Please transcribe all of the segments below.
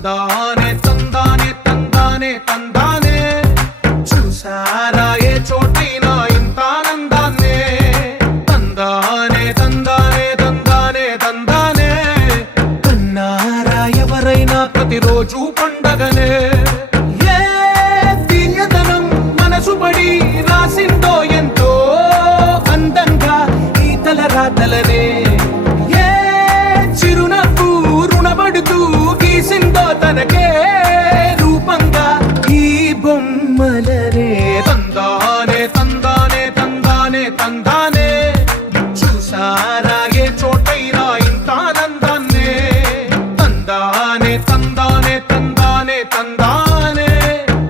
తందానే తందానే తందానే తందానే చూసారా ఏ చోటైనా ఇంత ఆనందాన్నే తందానే తందానే తందానే తందానే కన్నారా ఎవరైనా ప్రతిరోజు పండగనే ఏ తీయదనం మనసు పడి రాసిందో ఎంతో అందంగా ఈ తల రాతలనే ఏ చిరునవ్వు రుణపడుతూ గీసిందో తనకే రూపంగా ఈ బొమ్మలనే తందానే తందానే తందానే తందానే చూసారా ఏ చోటైనా ఇంత ఆనందాన్నే తందానే తందానే తందానే తందానే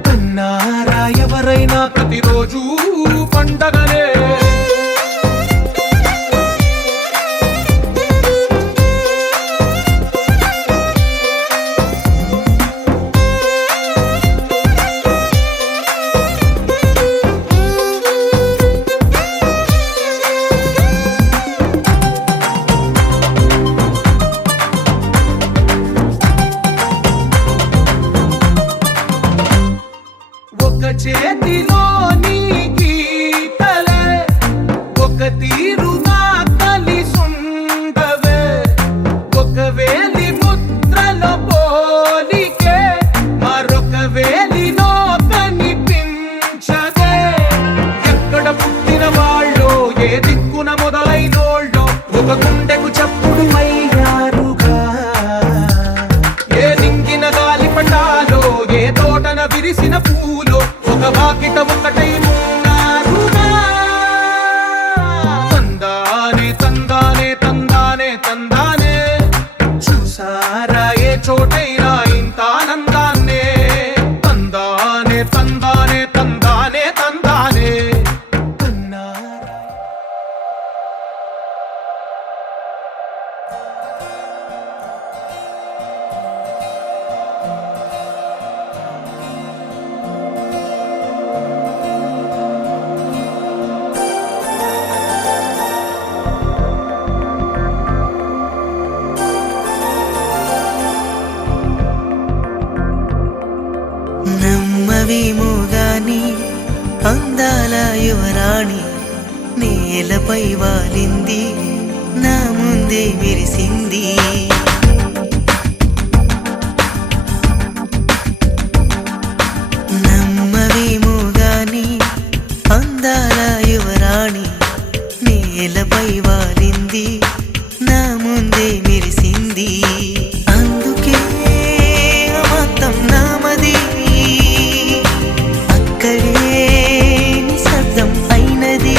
కన్నారా ఎవరైనా ప్రతిరోజు పండగనే ఒక చేతిలోని గీతలే ఒక తీరుగా కలిసుండవే ఒక వేలి ముద్రల పోలికే మరొక వేలిలో కనిపించదే ఎక్కడ పుట్టిన వాళ్ళో ఏ దిక్కున మొదలైనోళ్ళో ఒక గుండెకు చప్పుడు అయ్యారుగా ఏ దింగిన గాలి పటాలో ఏ తోటన విరిసిన పూలో ఒక వాకిట ఒకటై ఉన్నారుగా తందానే తందానే తందానే తందానే చూసారా ఏ చోటైనా ఇంత ఆనందాన్నే తందానే తందానే తందానే తందానే కన్నారా నమ్మవేమో గాని అందాల యువరాణి నేలపై వాలింది నా ముందే మెరిసింది నమ్మవేమో గాని అందాల యువరాణి నేలపై వాలింది నా ముందే మెరిసింది అందుకే మొత్తం నామది అక్కడే నిశ్శబ్దం అయినది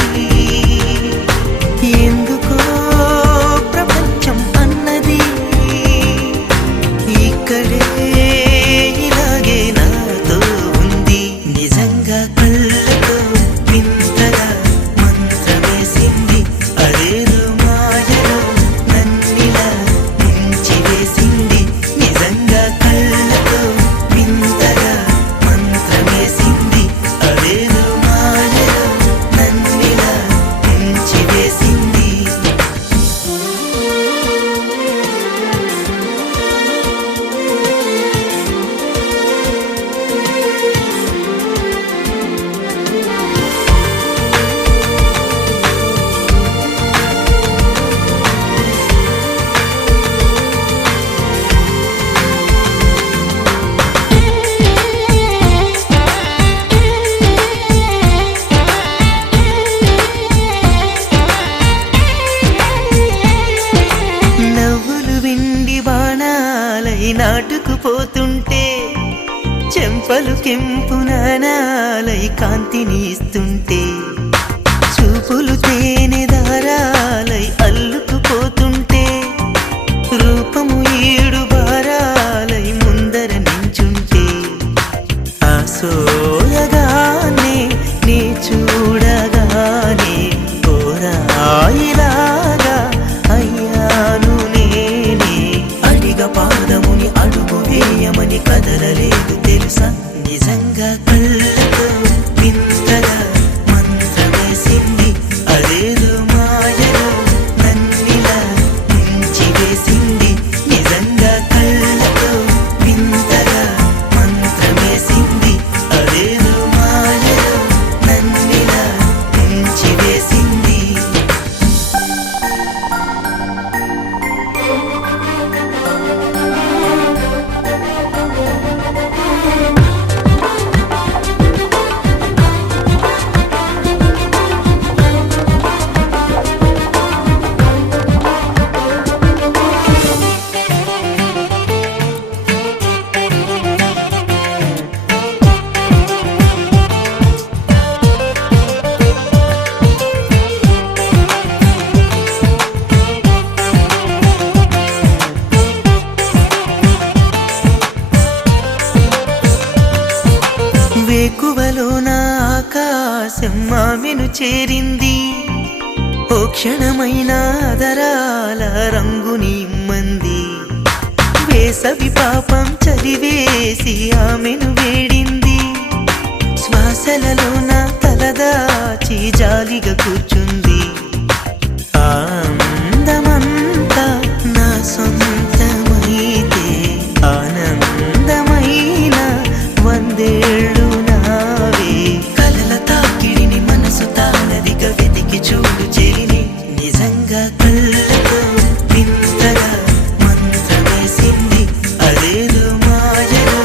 ఎందుకో ప్రపంచం అన్నది ఇక్కడే ఇలాగే నాతో ఉంది నిజంగా కళ్ళతో వింతగా మంత్రమేసింది అదేదో మాయలో నన్నిలా ముంచివేసింది నిజంగా కళ్ళతో వింతగా మంత్రమేసింది అదేదో మాయలో నన్నిలా ముంచివేసింది నవ్వులు విండి బాణాలై నాటుకుపోతుంటే చెంపలు కెంపు నాణాలై కాంతిని ఇస్తుంటే చూపులు తేనె దారాలై అల్లుకుపోతుంటే రూపము ఏడు బారాలై ముందర నించుంటే ఆ సోయగానే నీ చూడగానే కోరాయిలాగా అయ్యాను నేనే అడిగ పాదముని అడుగు వేయమని కదలలేదు తెలుసా నిజంగా కళ్ళతో వింతగా మంత్రమేసింది అదేదో మాయలో నన్నిలా ముంచివేసింది నిజంగా కళ్ళతో వింత సెమ్మామెను చేరింది. ఓ క్షణమైన ఆదరాల రంగుని ఇమ్మంది. వేసవి పాపం చలివేసి ఆమెను వేడింది. శ్వాసలలో నా తలదాచి జాలిగా కూర్చుంది. ఆనందమంతా నా సొంతమైతే ఆనందమైన వందేళ్ళు నావే. కలల తాకిడిని మనసు తానదిగా వెతికి చూడు చెలిని. నిజంగా కళ్ళతో వింతగా మంత్రమేసింది. అదేదో మాయలో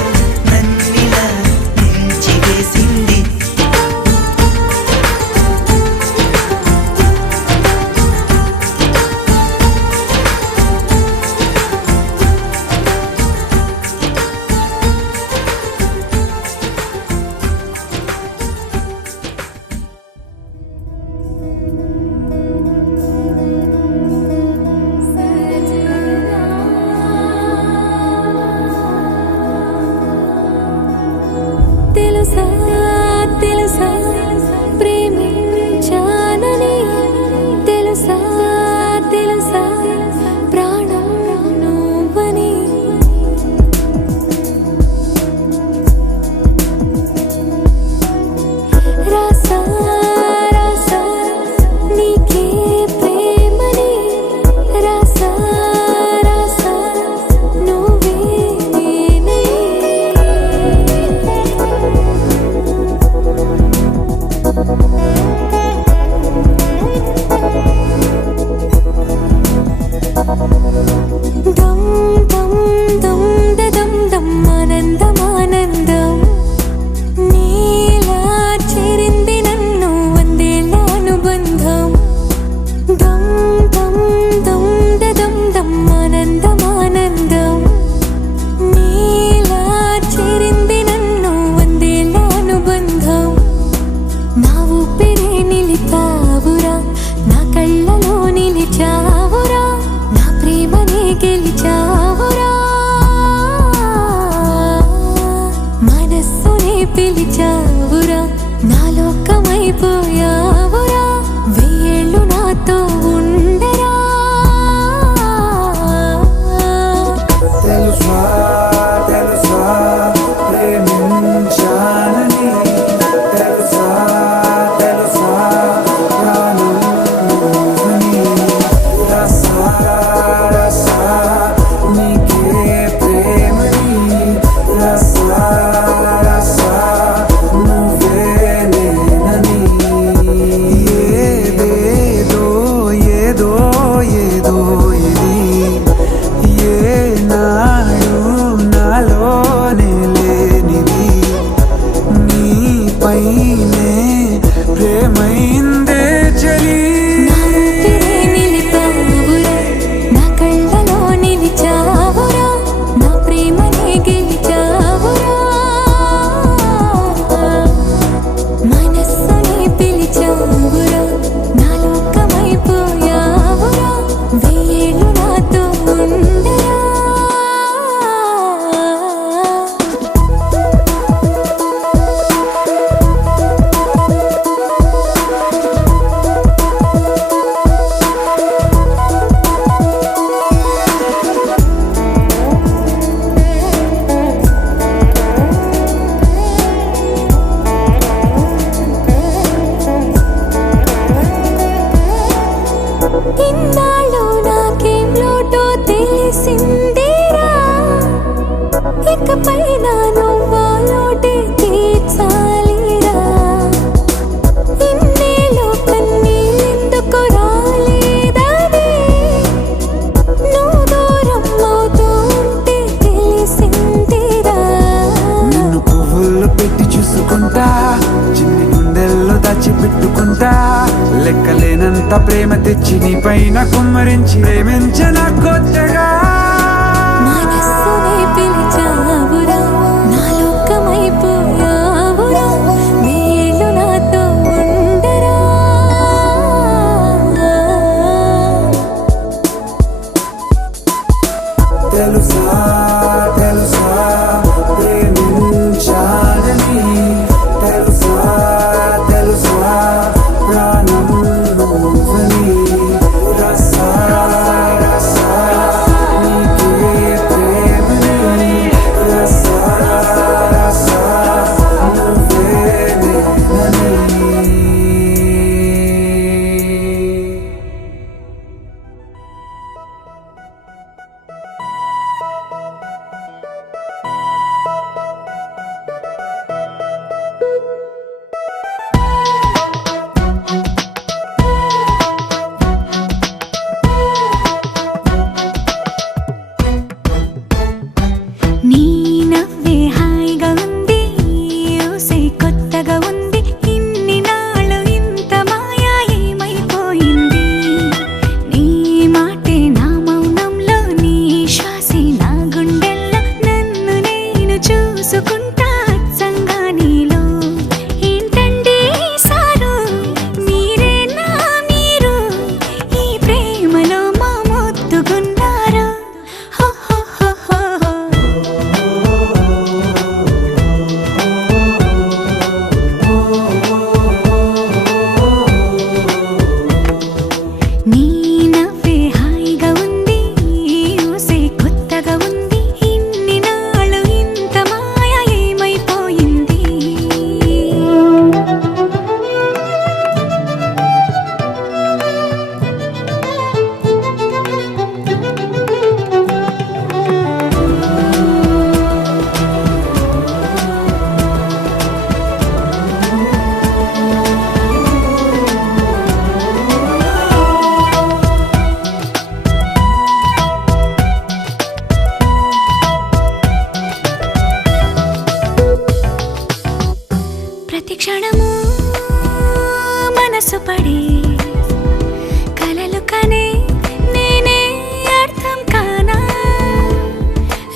నన్నిలా ముంచి వేసింది. తెలుసా తెలుసా ప్రేమించానని, తెలుసా తెలుసా ప్రాణం నువ్వని. రాసా రాసా నీకే ప్రేమని, రాసా రాసా నువ్వే నేనని. దమ్ దమ్ దమ్ దదం దమ్ ఆనందం ఆనందం. నీలా చేరింది నన్ను వందేళ్ళ అనుబంధం. దమ్ దమ్ దమ్ దదం దమ్ ఆనందం ఆనందం. నీలా చేరింది నన్ను వందేళ్ళ అనుబంధం. నా ఊపిరే నిలిపావురా, నా కళ్ళలో నిలిచావురా, నా ప్రేమనే గెలిచావురా, మనస్సునే పిలిచావురా, నా లోకమైపోయావురా, వెయ్యేళ్ళు నాతో ఉండరా. తెలుసా తెలుసా ప్రేమించానని, తెలుసా తెలుసా ప్రాణం నువ్వని. రసా రసా నీకే ప్రేమని, రసా రసా నువ్వే నేనని. ఏదేదో ఏదో ఏదో ఇది ఏనాడు నాలోనే లేనిది. నీపైనే ప్రేమైందే చలి. నా ఊపిరే నిలిపావురా, నా కళ్ళలో నిలిచావురా, నా ప్రేమనే గెలిచావురా, మనస్సునే పిలిచావురా, నా లోకమైపోయావురా, వెయ్యేళ్ళు నాతో ఉండరా. ఇన్నాళ్ళు నాకేం లోటో తెలిసిందిరా, ఇకపై నా నువ్వా లోటే తీర్చాలిరా. ఇన్నేళ్ళు కన్నీళ్ళెందుకు రాలేదని నువ్వు దూరం అవుతూ ఉంటే తెలిసిందిరా. నిన్ను పువ్వుల్లో పెట్టి చూసుకుంటా, చిన్ని గుండెల్లో దాచిపెట్టుకుంటా. లెక్కలేనంత ప్రేమ తెచ్చి నీ పైన కుమ్మరించి ప్రేమించిన కొత్తగా. మనస్సునే పిలిచావురా, నా లోకమైపోయావురా, వేళ్ళు నాతో ఉండరా. తెలుసా తెలుసా ప్రేమించానని, తెలుసా తెలుసా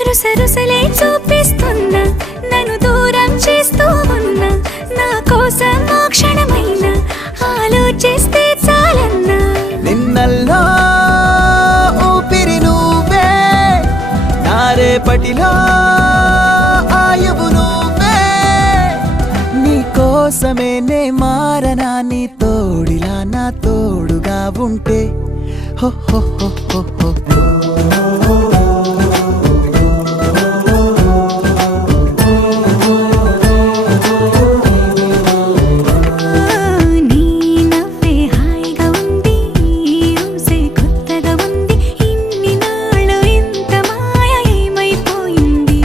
రుసరుసలే చూపిస్తున్నా నన్ను దూరం చేస్తూ ఉన్నా నా కోసం ఓ క్షణమైన ఆలోచిస్తే చాలన్నా నిన్నల్లో ఊపిరి నువ్వే నా రేపటిలో ఆయువు నువ్వే నీ కోసమే నే మారనా నీ తోడిలా నా తోడుగా ఉంటే హో హో హో హో హో నీ నవ్వే హాయిగా ఉంది ఊసే కొత్తగా ఉంది ఇన్ని నాళ్ళు ఇంత మాయ ఏమైపోయింది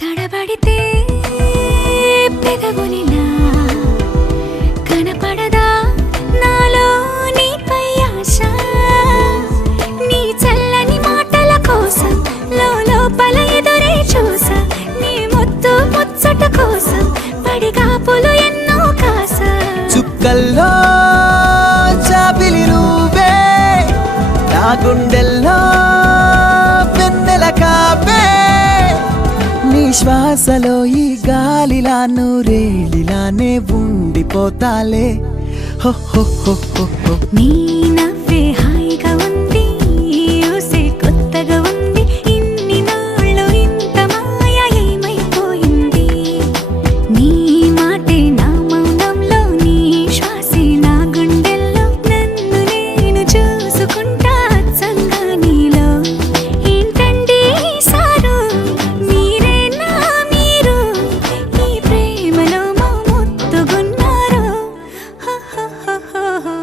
తడబడితే పెదవులిలా కనపడదా నాలో నీపై ఆశ నీ చల్లని మాటల కోసం లోపల ఎదురే చూసా నీ ముద్దు ముచ్చట కోసం పడిగాపులు ఎన్నో కాసా చుక్కల్లో చాపిలి నువ్వే నా గుండెల్లో వెన్నెల కాపే నీ శ్వాసలో ఈ గాలిలా నూరేలిలానే ఉండిపోతాలే హో హో హో హో హో నీ నవ్వే హాయిగా ఉంది ఊసే కొత్తగా ఉంది ఇన్ని నాళ్ళు ఇంత మాయ ఏమైపోయింది నీ మాటే నా మౌనంలో నీ శ్వాసే నా గుండెల్లో నన్ను నేను చూసుకుంటా అచ్చంగా నీలో ఏంటండి సారు మీరే నా మీరు ఈ ప్రేమలో మా ముత్తుగున్నారు హో హో హో హో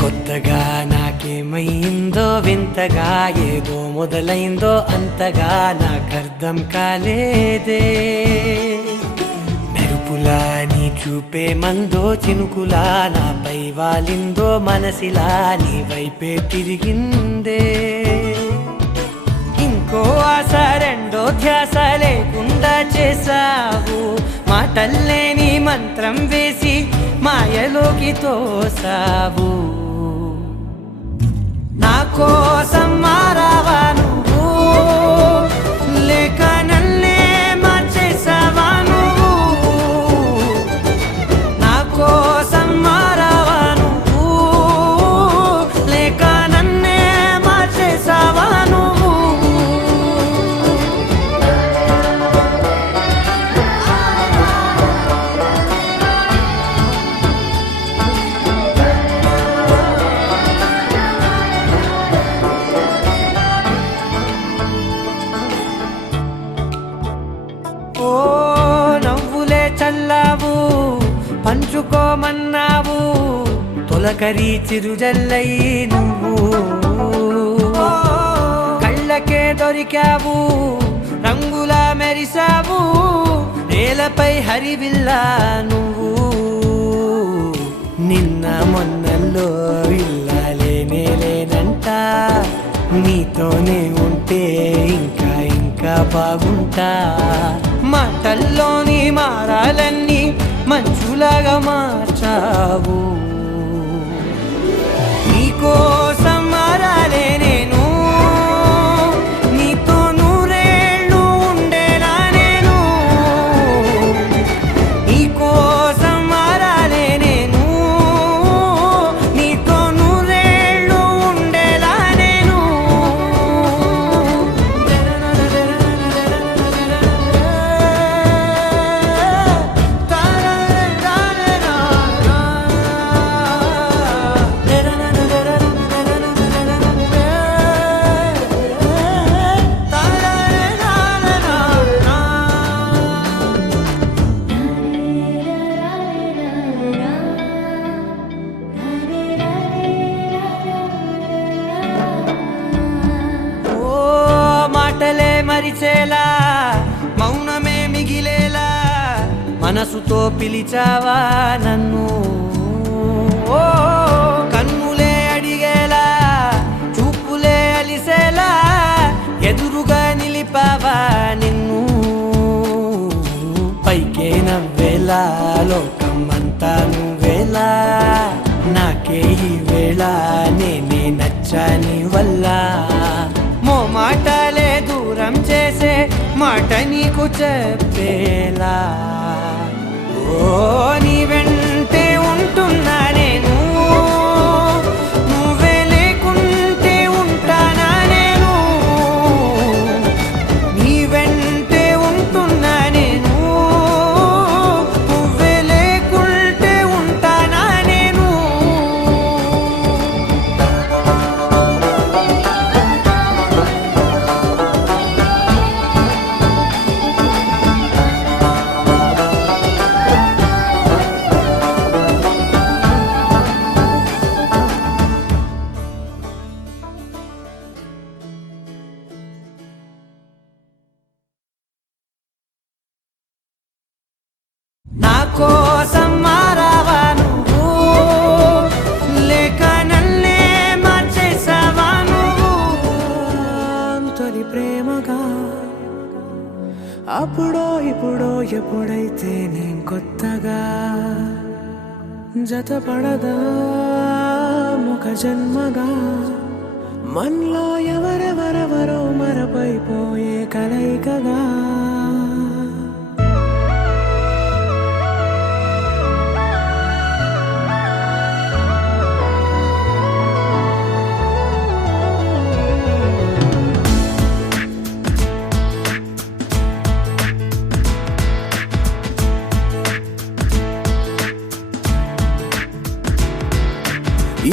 కొత్తగా నాకేమైందో వింతగా ఏదో మొదలైందో అంతగా నాకర్థం కాలేదే మెరుపులా నీ చూపే మందో చినుకులా నాపై వాలిందో మనసిలా నీ వైపే తిరిగిందే ఇంకో ఆశ రెండో ధ్యాస లేకుండా చేసావు మాటల్లే నీ మంత్రం వేసి మాయలోకి తోసావు నా కోసం మారావా నువ్వు లేక నన్నే మార్చేసావా నువ్వు నా కోసం మారావా నువ్వు లేక నన్నే మార్చేసావా నువ్వు ఓ నవ్వులే చల్లావు పంచుకోమన్నావు తొలకరి చిరుజల్లై నువ్వు కళ్ళకే దొరికావు రంగులా మెరిసావు నేలపై హరివిల్లా నువ్వు నిన్న మొన్నల్లో ఇల్లాలేనే లేనంట నీతోనే ఉంటే ఇంకా ఇంకా బాగుంటా మాటల్లోని మారాలన్నీ మంచులాగా మార్చావు నీకోసం మారాలే నేను నీతో నూరేళ్ళు ఉండేనా నేను నీకోసం మారాలే నేను నీతో నూరేళ్ళు ఉండేలా నేను కలిసేలా మౌనమే మిగిలేలా మనసుతో పిలిచావా నన్ను ఓ కన్నులే అడిగేలా చూపులే అలిసేలా ఎదురుగా నిలిపావా నిన్ను పైకే నవ్వేలా లోకం అంతా నువ్వేలా నాకే ఈ వేళ నేనే నచ్చాని వల్ల మో మాటలే దూరం చేసే మాట నీకు చెప్పేలా ఓ నీ వెంటే ఉంటున్నా నేను నువ్వే లేకుంటే ఉంటానా నేను నీ వెంటే ఉంటున్నా నేను నువ్వే లేకుంటే ఉంటానా నేను నా కోసం మారావా నువ్వు లేక నన్నే మార్చేసావా నువ్వు తొలి ప్రేమగా అప్పుడో ఇప్పుడో ఎప్పుడైతే నేను కొత్తగా జతపడదా ముఖ జన్మగా మనలో ఎవరెవరెవరో మరపైపోయే కలయికగా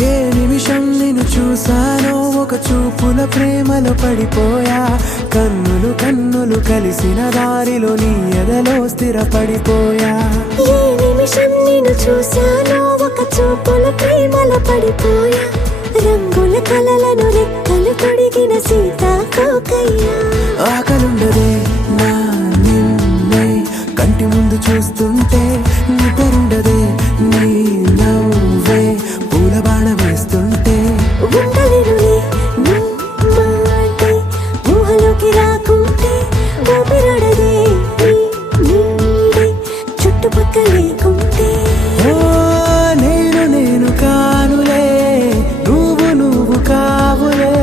ఏ నిమిషం నిన్ను చూసానో ఒక చూపుల ప్రేమలో పడిపోయా కన్నులు కన్నులు కలిసిన దారిలో నీ ఎదలో స్థిరపడిపోయా ఏ నిమిషం నిన్ను చూశానో ఒక చూపుల ప్రేమలో పడిపోయా రంగుల కలలను రెక్కలు తొడిగిన సీతాకోకయ్యా ఆకలుండదే నా నిన్నే కంటి ముందు చూస్తుంటే నిద్రుండదే నీ నవ్వే పూల బాణ వేస్తుంటే ఉండలేనులే నీ మాటే ఊహలోకి రాకుంటే ఊపిరాడదే నీ నీడే చుట్టుపక్కల లేకుంటే ఓ నేను కానులే నువ్వు కావులే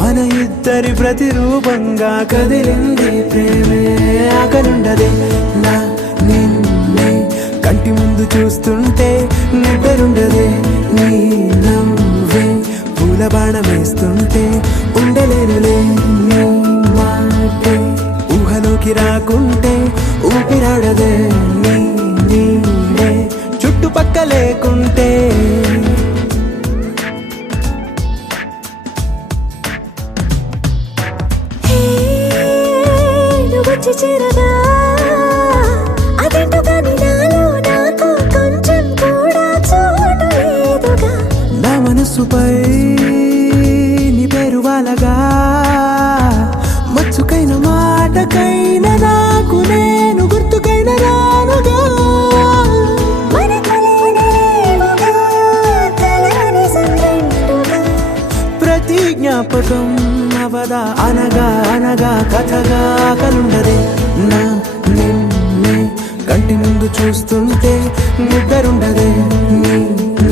మన ఇద్దరి ప్రతిరూపంగా కదిలింది ప్రేమే ఆకలుండదే నా నిన్నే కంటి ముందు చూస్తుంటే నిద్రుండదే నీ నవ్వే పూల బాణ వేస్తుంటే ఉండలేనులే నీ మాటే ఊహలోకి రాకుంటే ఊపిరాడదే నీ నీడే చుట్టుపక్క లేకుంటే హే నువ్వు వచ్చి చేరగా అదేంటో కానీ నాలో నాకు కొంచెం కూడా చోటు లేదుగా నా మనసుపై నీ పేరు వాలగా మచ్చుకైన మాటకైన నాకు నేను గుర్తుకైన రానుగా మన కలవడలేవుగా కలని సంగంటుగా ప్రతి జ్ఞాపకం అవదా అనగా అనగా కథగా కలుండదే నా నిన్నే కంటి ముందు చూస్తుంటే నిద్రుండదే నీ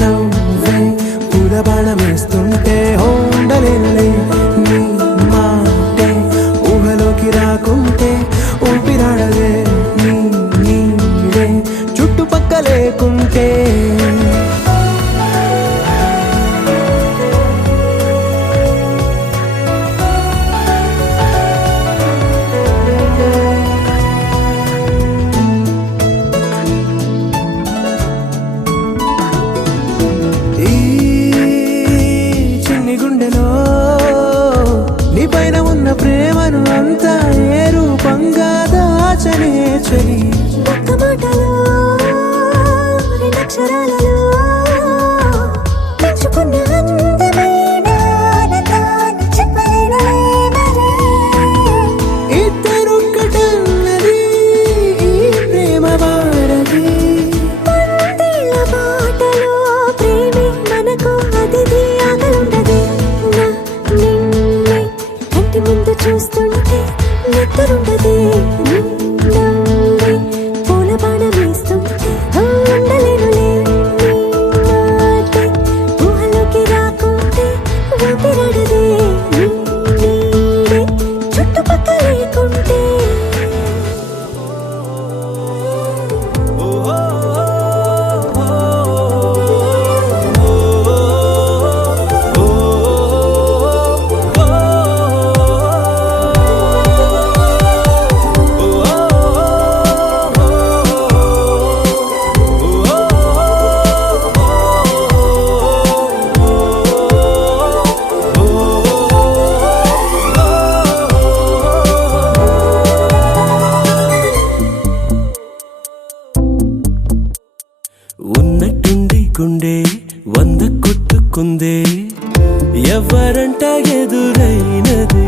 నవ్వే పూల బాణం వేస్తుంటే ఉండలేనులే నీ మాటే ఊహలోకి రాకుంటే ఊపిరాడదే నీ నీడే చుట్టుపక్క లేకుంటే ఈ చిన్ని గుండెలో నీ పైన ఉన్న ప్రేమను అంతా ఏ రూపంగా దాచనే చలి ఒక్క మాటలో రెండక్షరాలలో పెంచుకున్న అందమైన ఆనందాన్ని చెప్పలేనులే మరి ఈ చూస్తుంటే నిద్రుండదే నిండే పూల బాణం వేస్తుంటే ఉండలేనులే నీ మాటే ఊహలోకి రాకుంటే ఊపిరాడదే నీ నీడే చుట్టుపక్కల లేకుంటే ఉన్నట్టుండి గుండె 100 కొట్టుకుందే ఎవరంట ఎదురైనదే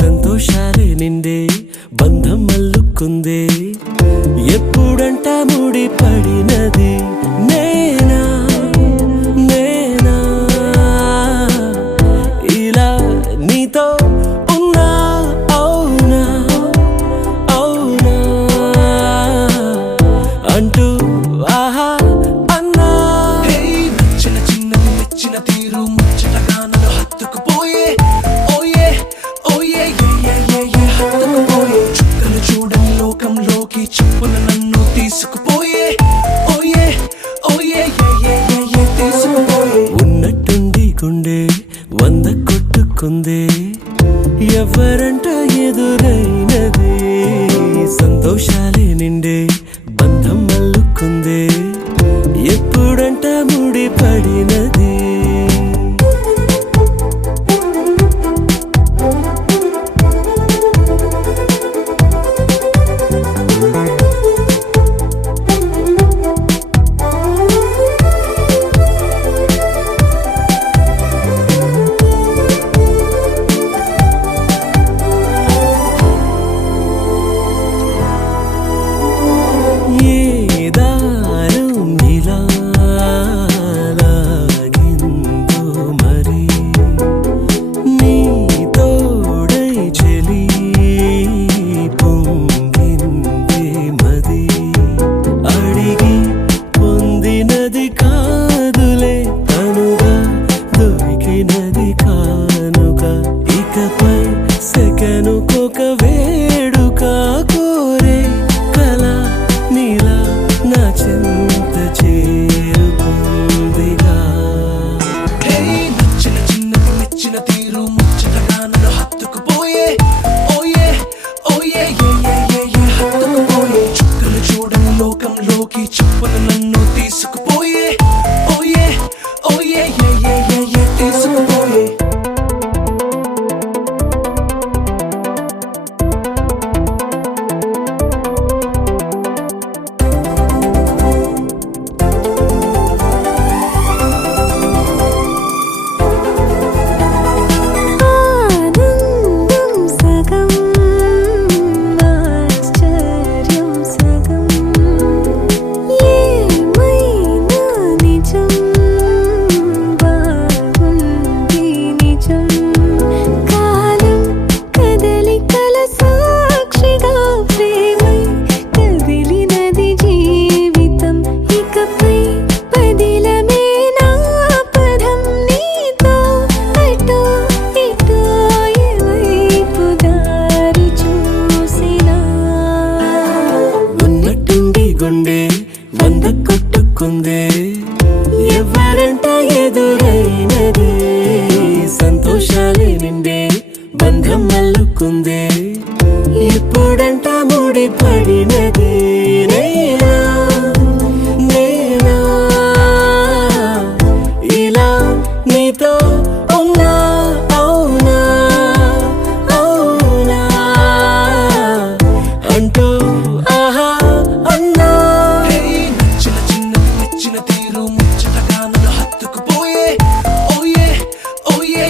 సంతోషాలే నిండే బంధం అల్లుకుందే ఎప్పుడంట ముడి పడినది నేనా నేనా ఇలా నీతో ఉన్నా అవునా అవునా అంటూ ఆహా అన్నా నచ్చిన చిన్నది మెచ్చిన తీరు ముచ్చటగా నన్ను హత్తుకుపోయే ఓయే ఓయే హత్తుకుపోయే చుక్కలు చూడని లోకంలోకి చెప్పున నన్ను తీసుకుపోయే ఓయే ఓయే తీసుకుపోయే ఉన్నట్టుండి గుండె 100 కొట్టుకుందే ఎవరంట ఎదురైనదే సంతోషాలే నిండే బంధం అల్లుకుందే ఎప్పుడంట ముడి పడినది ఏ దారం ఇలా లాగిందో మరి నీ తోడై చెలి పొంగిందే మది అడిగి పొందినది కాదులే తనుగా దొరికినది కానుక ఇకపై సెకనుకొక వేడుక కోరే కల నీలా నా చింత చేరుకుందిగా నచ్చిన చిన్నది మెచ్చిన తీరు ముచ్చటగా నన్ను హత్తుకుపోయే ఓయే ఓయే హత్తుకుపోయే చుక్కలు చూడని లోకంలోకి చెప్పున నన్ను తీసుకుపోయే ఓయే ఓయే తీసుకుపోయే ఆనందం సగం ఆశ్చర్యం సగం ఏమైనా నిజం బాగుంది నిజం కాలం కదలికల సాక్షిగా ప్రేమై కదిలినది జీవితం ఇకపై పదిలమే నా పదం నీతో అటో ఇటో ఎవైపు దారి చూసినా ఉన్నట్టుండి గుండె 100 కొట్టుకుందే ఎవరంట ఎదురైనదే సంతోషాలే నిండే బంధం అల్లుకుందే ఎప్పుడంట ముడి పడినది నేనా నేనా ఇలా నీతో ఉన్నా అవునా అవునా అంటూ ఆహా అన్నా నచ్చిన చిన్నది మెచ్చిన తీరు ముచ్చటగా నన్ను హత్తుకుపోయే ఓయే ఓయే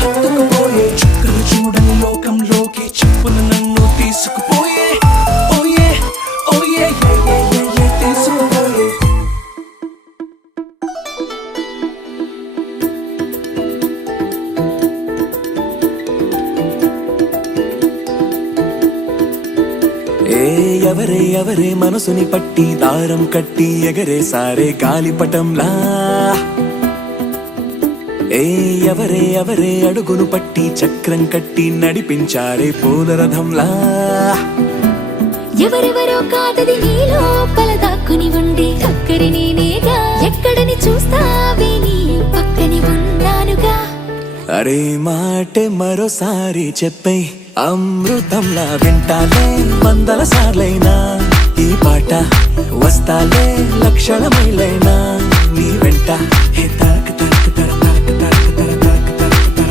హత్తుకుపోయే చుక్కలు చూడని లోకంలోకి చెప్పున నన్ను తీసుకుపోయే ఓయే ఏ ఎవరే ఎవరే మనసుని పట్టి దారం కట్టి ఎగరేసారే గాలిపటంలా ఏ ఎవరే ఎవరే అడుగును పట్టి చక్రం కట్టి నడిపించారే పూలరథంలా ఎవరెవరో కాదది నీ లోపల దాక్కుని ఉండే అక్కడి నేనేగా ఎక్కడని చూస్తావే నీ పక్కని ఉన్నానుగా అరే మాటే మరోసారి చెప్పే అమృతంలా వింటాలే వందల సార్లైనా ఈ పాట వస్తాలే లక్షల మైలైనా నీ వెంట హే తరక తరక తర తరక తరక తర తరక తరక తర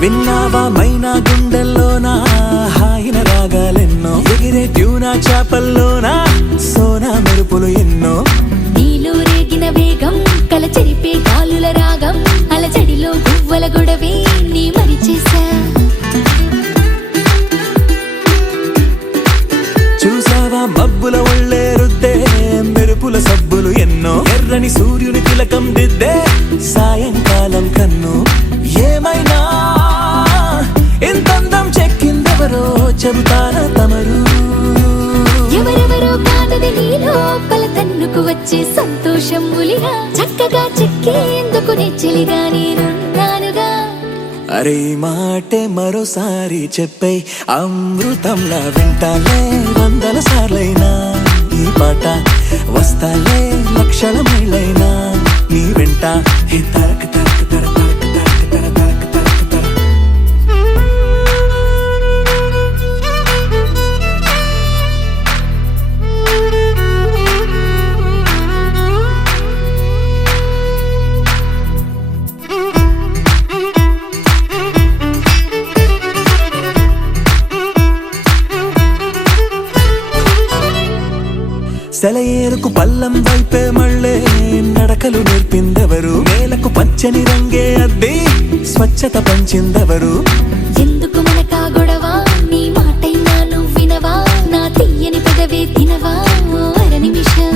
విన్నావా మైనా గుండెల్లోనా హాయిన రాగాలెన్నో ఎగిరే ట్యూనా చేపల్లోనా సోనా మెరుపులు ఎన్నో నీలో రేగిన వేగం కల చెరిపే గాలుల రాగం అలజడిలో గువ్వల గొడవే నీ మరిచేసా చూసావా మబ్బుల ఒళ్ళే రుద్దే మెరుపుల సబ్బులు ఎన్నో ఎర్రని సూర్యుని తిలకం దిద్దే సాయంకాలం కన్ను ఏమైనా ఎంతందం చెక్కిందెవరో చెబుతారా తమరు ఎవరెవరో కాదది నీ లోపల తన్నుకు వచ్చే సంతోషం ములిగా చక్కగా చెక్కేందుకు నెచ్చిలిగా నేనున్నానుగా అరే మాటే మరోసారి చెప్పే అమృతంలా వింటాలే వందల సార్లైనా ఈ పాట వస్తాలే లక్షల మైలైనా నీ వెంట హే తరక తరక తర తరక తరక తర తరక తరక తర సెలయేరుకు పల్లం వైపే మళ్ళే నడకలు నేర్పిందెవరు నేలకు పచ్చని రంగే అద్ది స్వచ్ఛత పంచిందెవరు ఎందుకు మనకా గొడవ నీ మాటైనా నువ్వు వినవా నా తీయని పెదవే తినవా ఓ అర నిమిషం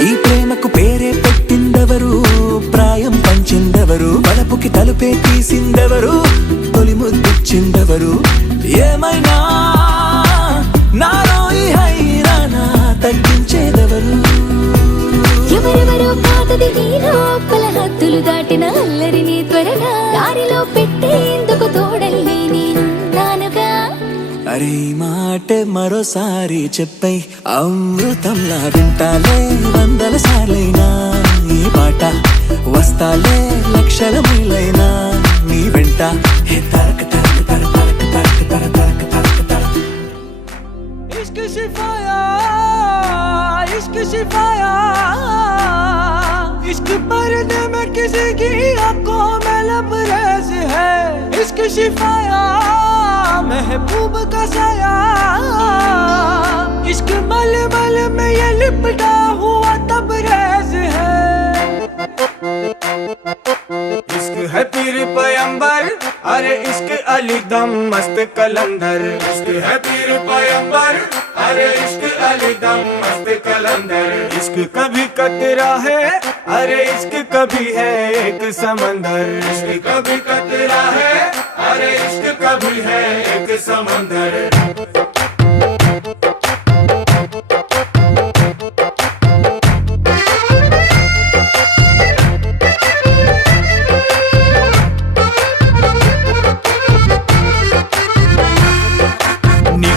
ఈ ప్రేమకు పేరే పెట్టిందెవరు ప్రాయం పంచిందెవరు వలపుకి తలుపే తీసిందెవరు తొలి ముద్దిచ్చిందెవరు ఏమైనా నాలో ఈ హైరానా తగ్గించేదెవరు ఎవరెవరో కాదది నీ లోపల హద్దులు దాటిన అల్లరిని త్వరగా దారిలో పెట్టేందుకు తోడల్లే నేనున్నానుగా అరే మాటే మరోసారి చెప్పై అమృతంలా వింటాలే వందల సార్లైనా ఈ పాట వస్తాలే లక్షల మైలైనా నీ వెంట హే తరక తరక తర తరక తరక తర తరక తరక తర इश्क शिफाया इश्क शिफाया इश्क पर्दे में किसी की आंखों में लबरेज है इश्क शिफाया महबूब का साया इश्क मलमल में ये लिपटा हुआ तबरेज है इश्क है पीर पैगंबर अरे इश्क अली दम मस्त कलंदर इश्क है पीर पैगंबर अरे इश्क अली दम मस्त कलंदर इश्क कभी कतरा है अरे इश्क कभी है एक समंदर इश्क कभी कतरा है अरे इश्क कभी है एक समंदर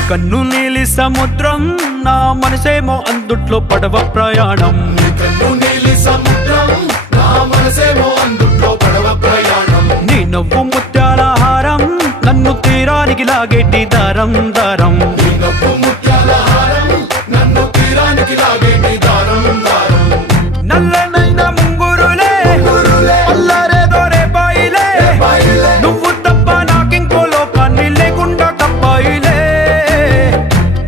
కన్ను నీలి సముద్రం నా మనసేమో అందుట్లో పడవ ప్రయాణం కన్ను నీలి సముద్రం నా మనసేమో అందుట్లో పడవ ప్రయాణం నీ నవ్వు ముత్యాల హారం నన్ను తీరానికి లాగేటి దారం దారం నీ నవ్వు ముత్యాల హారం నన్ను తీరానికి లాగేటి దారం దారం నల్లనైన ముంగురులే అల్లారేదో రేపాయిలే నువ్వు తప్ప నాకింకో లోకాన్ని లేకుండా తప్పాయిలే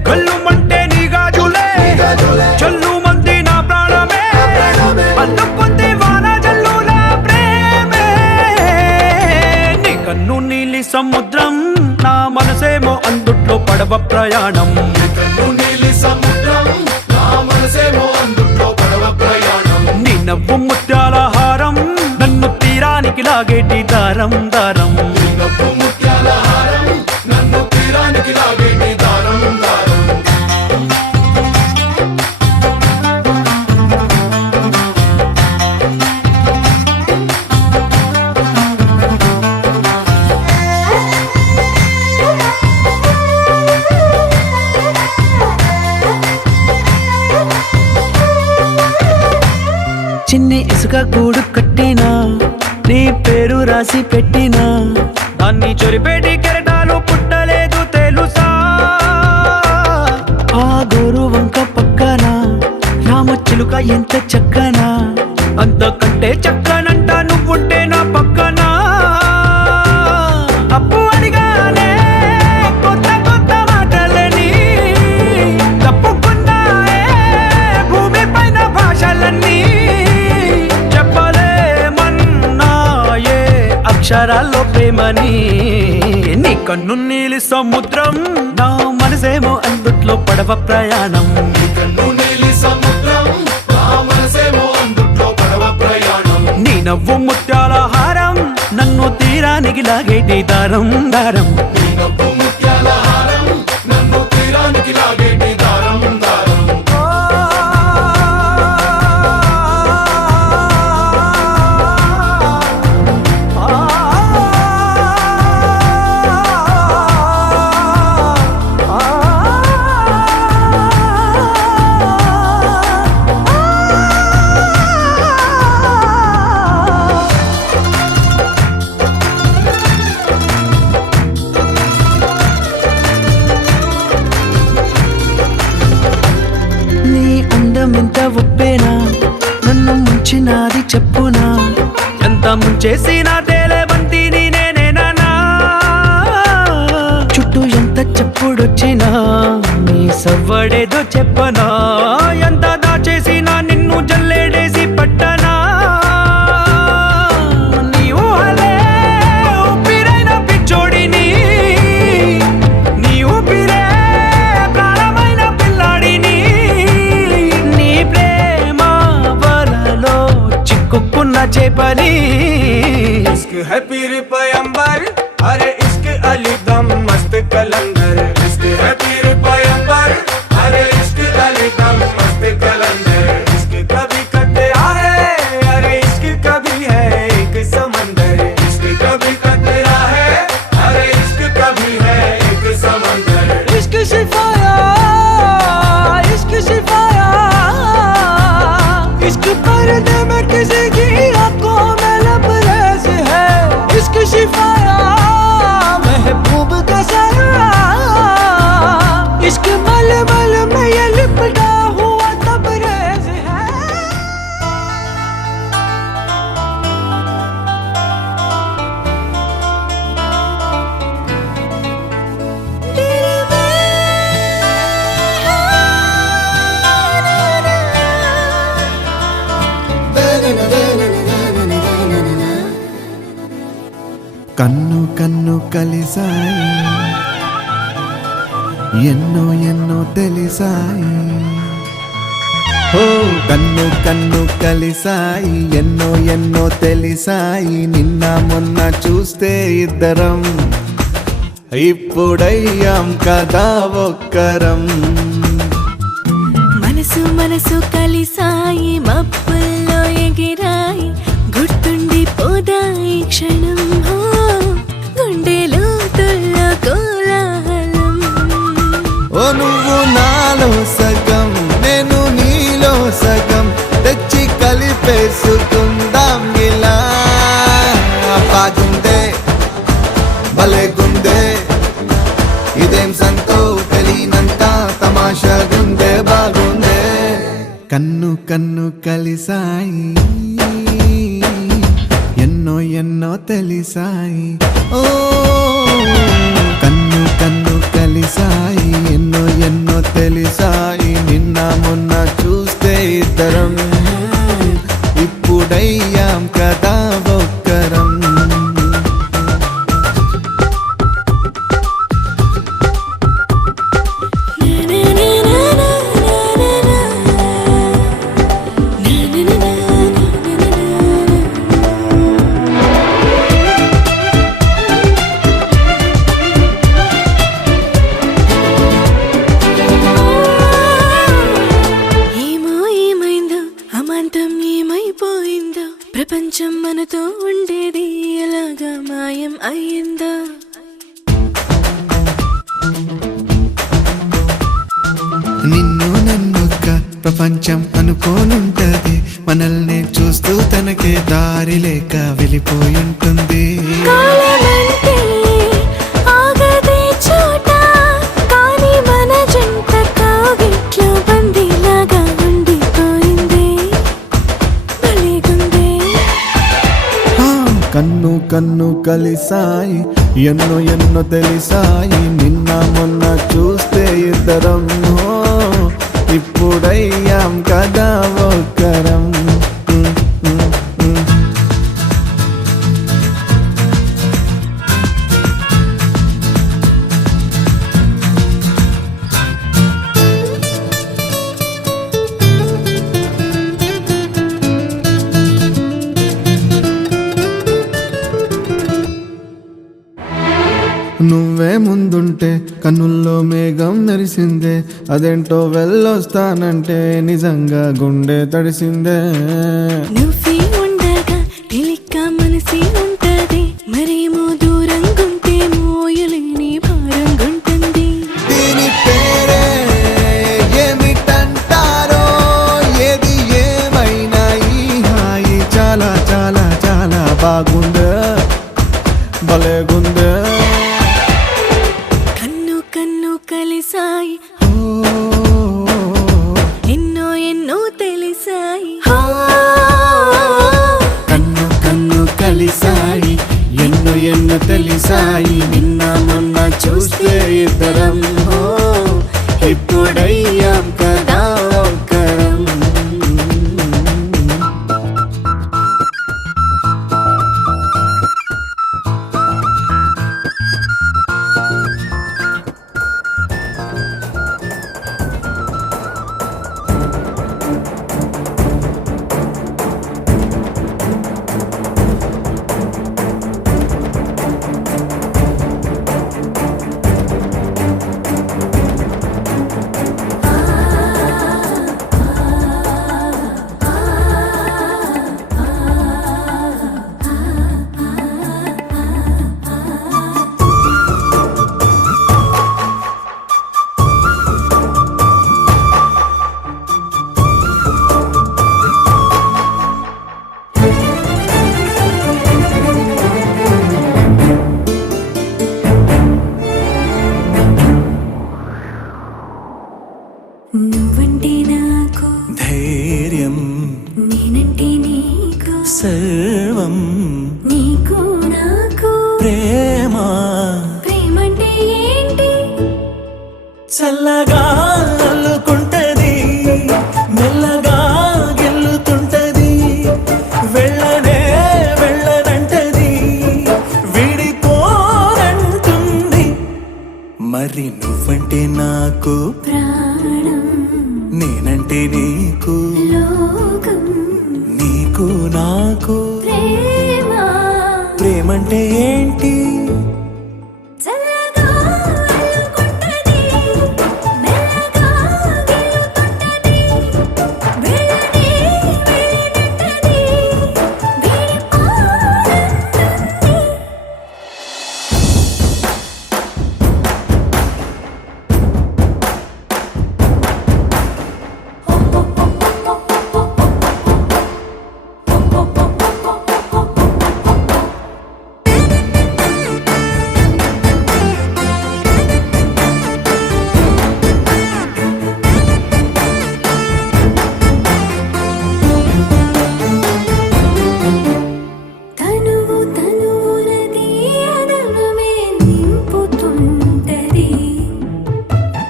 కళ్ళు మంటే నీ గాజులే ప్రయాణం కన్ను నీలి సముద్రం నా మనసేమో అందుట్లో పడవ ప్రయాణం నీ నవ్వు ముత్యాల హారం నన్ను తీరానికి లాగేటి దారం దారం నవ్వు ముత్యాల హారం నన్ను తీరానికి లాగేటి దారం దారం చిన్ని ఇసుక గూడు కట్టినా నీ పేరు రాసి పెట్టినా దాన్ని చొరిపేటి కెరటాలు పుట్టలేదు తెలుసా ఆ గోరు వంక పక్కన రామచిలుక ఎంత చక్కనా అంతకంటే చక్కనంట నువ్వుంటే నా పక్కన అప్పు అడిగానే కొత్త కొత్త మాటలని తప్పుకున్నాయే భూమి పైన భాషలన్నీ చెప్పలేమన్నాయే అక్షరాల్లో ప్రేమని నీ కన్ను నీలి సముద్రం నా మనసేమో అందుట్లో పడవ ప్రయాణం కన్ను నీలి సముద్రం నా మనసేమో అందుట్లో పడవ ప్రయాణం నీ నవ్వు ముత్యాల హారం నన్ను తీరానికి లాగేటి దారం దారం నవ్వు ముత్యాల హారం నన్ను తీరానికి లాగేటి దారం దారం నీ అందం ఎంత ఒప్పేనా నన్ను ముంచినాది చెప్పునా ఎంత ముంచేసినా తేలేవంతి నేనేనా చుట్టూ ఎంత చెప్పుడొచ్చినా నీ సవ్వడేదో చెప్పనా ఎంత దాచేసినా నిన్ను జల్లేడేసి పట్టనా నీ ఊహలే ఊపిరైన పిచ్చోడిని నీ ఊపిరే ప్రాణమైన పిల్లాడిని నీ ప్రేమ వలలో చిక్కుకున్న చేపని इश्क है पीर पैगंबर अरे इश्क अली दम मस्त कलंदर इश्क है पीर पैगंबर अरे इश्क अली दम मस्त कलंदर इश्क कभी कतरा है अरे इश्क कभी है एक समंदर इश्क कभी कतरा है अरे इश्क कभी है एक समंदर इश्क शिफाया इश्क शिफाया इश्क पर्दे में किसी की आंखों में लबरेज है इश्क शिफाया महबूब का साया इश्क मलमल में ये लिपटा हुआ तबरेज है కన్ను కన్ను కలిసాయి ఎన్నో ఎన్నో తెలిసాయి ఓ కన్ను కన్ను కలిసాయి ఎన్నో ఎన్నో తెలిసాయి నిన్న మొన్న చూస్తే ఇద్దరం ఇప్పుడయ్యాం కదా ఒక్కరం మనసు మనసు కలిసాయి మబ్బుల్లో ఎగిరాయి గుర్తుండి పోదాయి క్షణం హో, గుండెలో తుల్లో కోలాహలం ఓ నువ్వు నాలో సగం నేను నీలో సగం తెచ్చి కలిపేసుకుందాం ఇలా బాగుందే భలేగుందే ఇదేం సంతో తెలియనంత తమాషాగుందే బాగుందే కన్ను కన్ను కలిసాయి ఎన్నో ఎన్నో తెలిసాయి ఓ కన్ను కన్ను కలిసాయి ఎన్నో ఎన్నో తెలిసాయి నిన్న మొన్న చూస్తే ఇద్దరం ఇప్పుడయ్యాం కదా ఒక్కరం నిన్ను నన్నొక్క ప్రపంచం అనుకోనుంటది, మనల్ని చూస్తూ తనకే దారి లేక వెళ్ళిపోయుంటుంది. కాలమంటే ఆగదే చోట, కానీ మన జంట కాగిట్లో బందీలాగా ఉండిపోయింది. భలేగుందే. ఆ, కన్ను కన్ను కలిసాయి, ఎన్నో ఎన్నో తెలిసాయి, నిన్న మొన్న చూస్తే ఇద్దరం ఇప్పుడయ్యాం కదా ఒక్కరం. నువ్వే ముందుంటే కన్నుల్లో మేఘం మెరిసిందే, అదేంటో వెళ్ళొస్తానంటే నిజంగా గుండె తడిసిందే. నువ్వే ఉండగా తెలిక్క మనసి ఉంటది, మరేమో దూరంగుంటే మోయలేని భారంగుంటుంది. దీని పేరే ఏమిటంటారో, ఏది ఏమైనా ఈ హాయి చాలా చాలా చాలా బాగుందే, భలేగుందే. కన్ను కన్ను కలిసాయి, ఎన్నో ఎన్నో తెలిసాయి. కన్ను కన్ను కలిసాయి, ఎన్నో ఎన్నో తెలిసాయి, నిన్న మొన్న చూస్తే ఇద్దరం ఇప్పుడయ్యాం కదా ఒక్కరం. నువ్వంటే నాకు ధైర్యం, నేనంటే నీకు సర్వం, నీకు నాకు ప్రేమ ప్రేమంటే ఏంటి? చల్లగా అల్లుకుంటది, మెల్లగా గెల్లుతుంటది, వెళ్ళనే వెళ్ళనంటది, విడిపోనంటుంది. మరి నువ్వంటే నాకు ప్రాణం నేనంటే నీకు, లోకం నీకు నాకు ప్రేమ ప్రేమంటే ఏంటి? చల్లగా అల్లుకుంటది, మెల్లగా గెలుతుంటది, వెళ్ళనే వెళ్ళనంటది, విడిపోనంటుంది. తనువు తనువులది అదనమే నింపుతుంటది,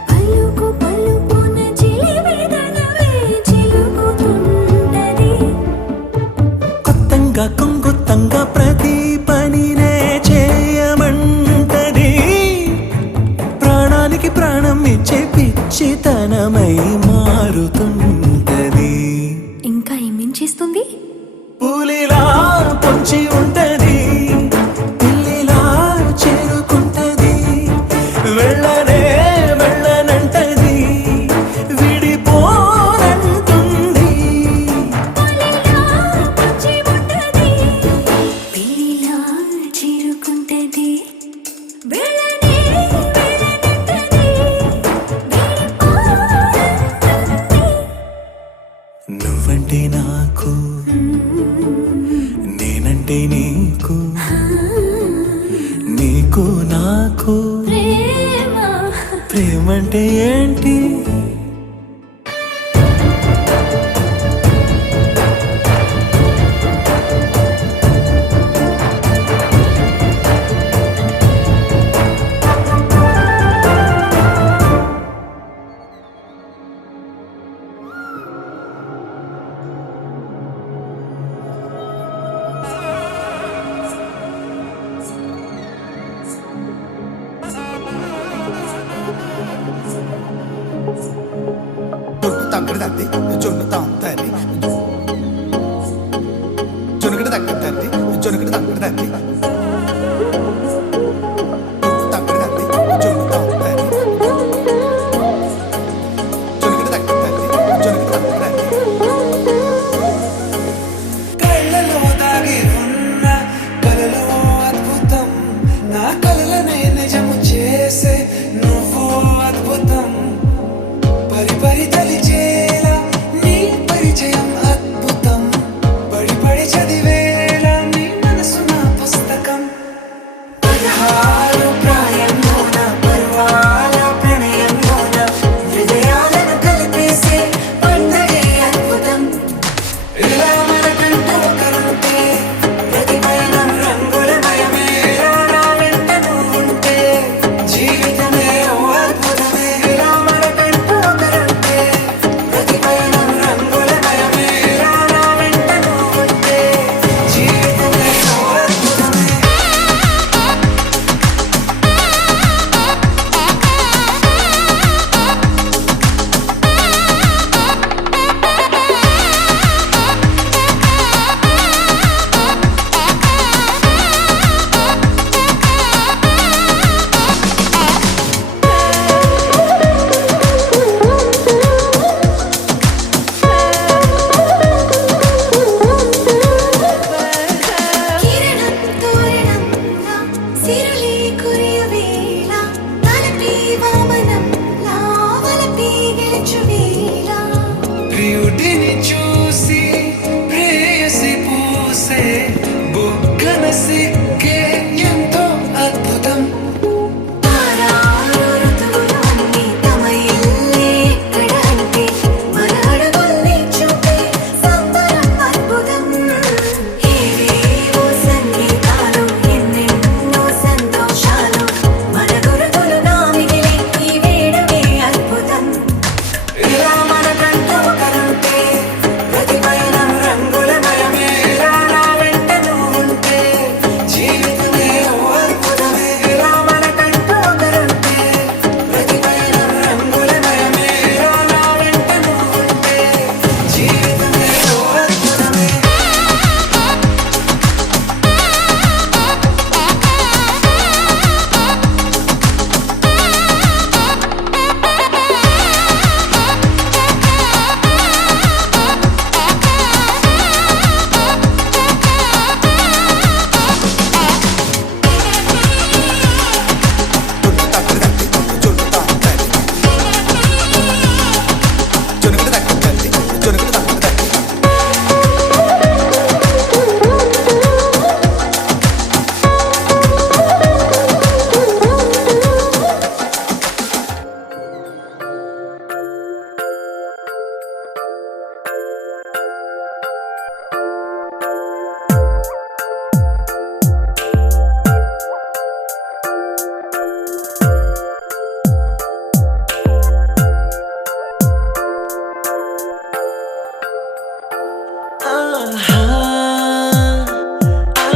పలుకు పలుకున చిలివిదనమే చిలుకుతుంటది. కొత్తంగా కొంగుత్తంగా ప్రతి పనినే చేయమంటది, ప్రాణానికి ప్రాణం ఇచ్చే పిచ్చితనమై మారుతుంటది. ఇంకా ఏమేం చేస్తుంది? పులిలా పొంచి ఉంటది, పిల్లిలా చేరుకుంటది, వెళ్ళనే వెళ్ళనంటది, విడిపోనంటుంది. పులిలా పొంచి ఉంటది, పిల్లిలా చేరుకుంటది, వెళ్ళనే వెళ్ళనంటది, విడిపోనంటుంది. నువ్వంటే నాకు, నేనంటే నీకు, నీకు నాకు ప్రేమ ప్రేమంటే ఏంటి? తగ్గడదండి జొన్ను తాంతది జొనుగడ తగ్గదండి జొనుగడ తగ్గదండి తగ్గడదండి జొన్ను తాంతది జొనుగడ తగ్గదండి జొనుగడ తగ్గదండి కళ్ళలో దాగి ఉన్న కలలో అద్భుతం, నా కలలనే నిజము చేసే నువ్వు అద్భుతం. పరి పరి తలిచేలా నీ పరిచయం అద్భుతం, పడి పడి చదివేలా నీ మనసు నా పుస్తకం. 16 ప్రాయంలోన పర్వాల ప్రణయంలోన హృదయాలను కలిపేసే పండగే అద్భుతం. ఇలా మనకంటూ ఒకరుంటే ప్రతిపయనం రంగులమయమే, ఇలా నా వెంట నువ్వుంటే జీవితమే ఓ అద్భుతమే. ఇలా మనకంటూ ఒకరుంటే ప్రతిపయనం రంగులమయమే, ఇలా నా వెంట నువ్వుంటే జీవితమే ఓ అద్భుతమే. కిరణం తోరణంలా సిరులే కురియవేళ, తలపి వామనంలా వలపి గెలుచువేళ. ప్రియుడిని చూసి ప్రేయసి పూసే బుగ్గన సిగ్గే ఎంతో అద్భుతం. తారారు ఋతువులన్నీ తమ ఇల్లే ఎక్కడ అంటే, మన అడుగుల్ని చూపే సంబరం అద్భుతం. ఏవేవో సంగీతాలు, ఎన్నెన్నో సంతోషాలు, మన గురుతులుగా మిగిలే ఈ వేడుకే అద్భుతం. ఇలా మనకంటూ ఒకరుంటే ప్రతిపయనం రంగులమయమే, ఇలా నా వెంట నువ్వుంటే జీవితమే ఓ అద్భుతమే. ఇలా మనకంటూ ఒకరుంటే ప్రతిపయనం రంగులమయమే, ఇలా నా వెంట నువ్వుంటే జీవితమే ఓ అద్భుతమే. జొన్ను తగ్గదండి జొన్ను తాంతది జొనుగడ తగ్గదండి జొనుగడ తగ్గదండి ఆహా,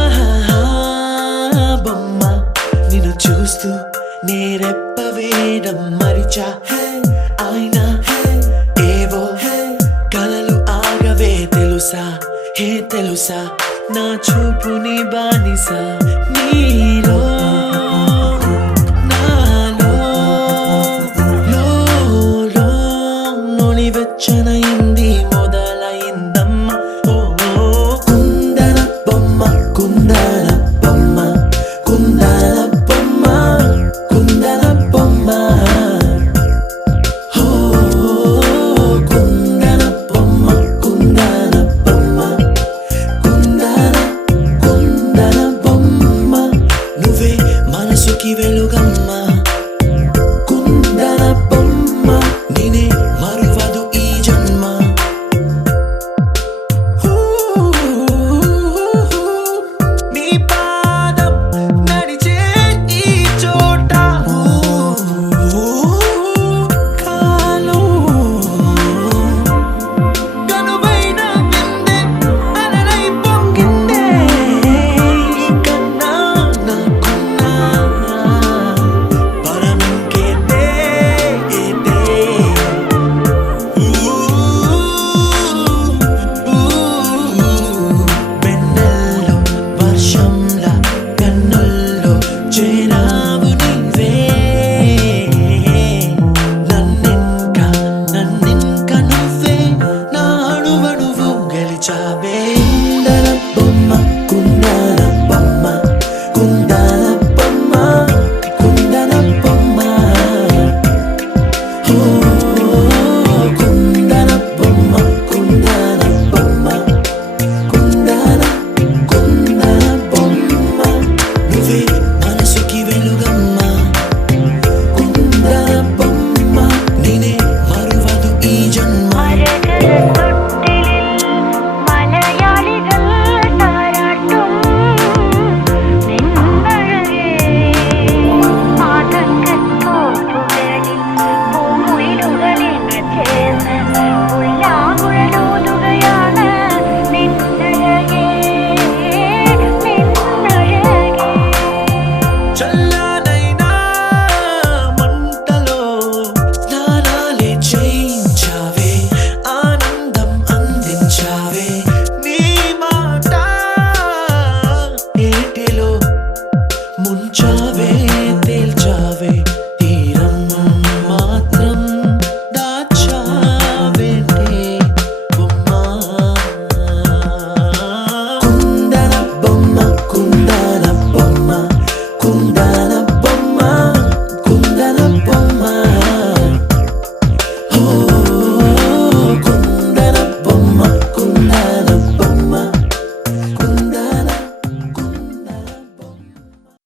ఆహా, బొమ్మ నిన్ను చూస్తూ నేరెప్ప వేయడం మరిచా. అయినా ఏవో కలలు ఆగవే తెలుసా, హే తెలుసా, నా చూపుని బానిసా నీలో